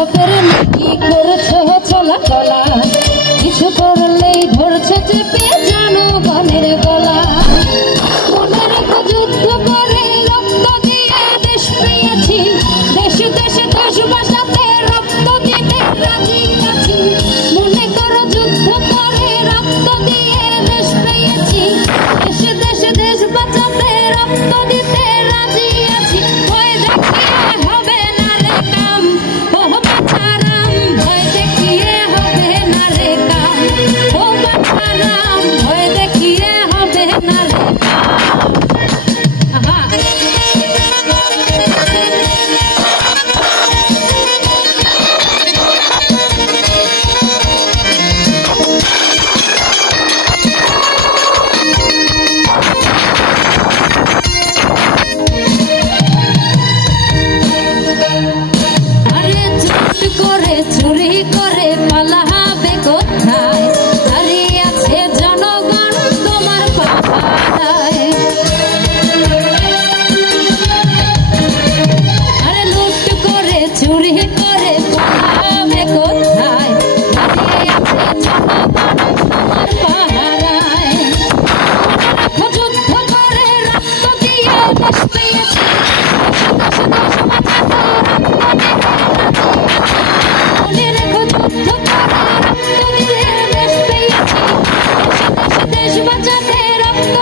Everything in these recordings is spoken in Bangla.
বাপের নাকি করছো চলা চলা, কিছু করলেই ধরছো চেপে জনগণের গলা। মনে রেখো যুদ্ধ করে রক্ত দিয়ে দেশ পেয়েছি, দেশে দেশে দেশ বাঁচাতে রক্ত দিতে রাজি আছি। মনে করো যুদ্ধ করে রক্ত দিয়ে দেশ পেয়েছি, দেশে দেশে দেশ বাঁচাতে রক্ত দিতে রাজি আছি। ভয় দেখিয়ে হবে না রে কাম, ও বাছারাম ভয় দেখিয়ে হবে না রে কাম, ও বাছারাম ভয় দেখিয়ে হবে না রে কাম। করে চুরি করে পালাবে কোথায়, দাঁড়িয়ে আছে জনগণ তোমার পাহারায়। আরে লুট করে চুরি করে পালাবে কোথায়, দাঁড়িয়ে আছে জনগণ তোমার পাহারায়। যুদ্ধ করে রক্ত দিয়ে দেশ পেয়েছি, দেশে দেশে বাঁচাতে রক্ত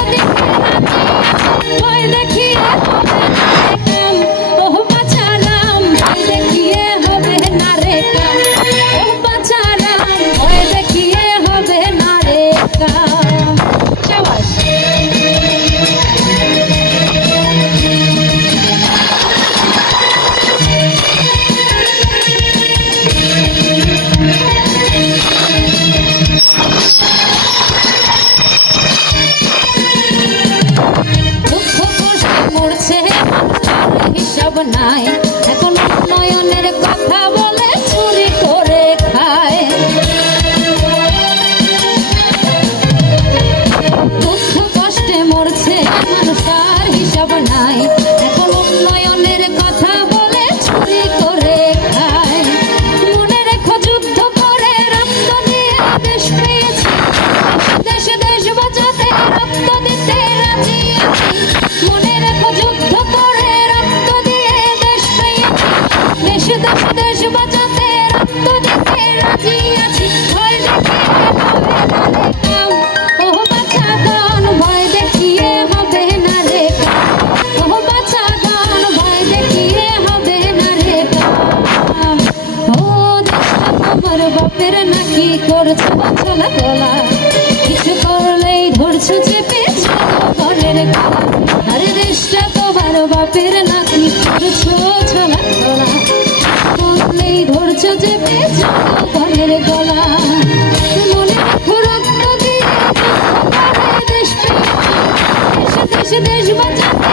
হিসাব নাই, এখন উন্নয়নের কথা বলে চুরি করে খায়। দুঃখ কষ্টে মরছে মানুষ, তার হিসাব নাই, এখন উন্নয়নের কথা বলে চুরি করে খায়। মনে রেখো যুদ্ধ করে রক্ত দিয়ে দেশ পেয়েছি, দেশে দেশ বাঁচাতে রক্ত দিতে রাজি আছি। মনে রেখো যুদ্ধ করে রক্ত দিয়ে দেশ পেয়েছি, দেশে দেশে দেশ বাঁচাতে রক্ত দিতে রাজি আছি। ভয় দেখিয়ে হবে না রে কাম, ও বাছাগণ ভয় দেখিয়ে হবে না রে কাম, ও বাছাগণ ভয় দেখিয়ে হবে না রে কাম। ও দেশটা তোমার বাপের নাকি করছো চলা চলা, কিছু করলেই ধরছো চেপে জনগণের গলা। আরে দেশটা তোমার বাপের নাকি করছো চলা চলা, করলেই ধরছো চেপে জনগণের গলা। মনে রেখো রক্ত দিয়ে দেশ পেয়েছি, দেশে দেশে দেশ বাঁচাতে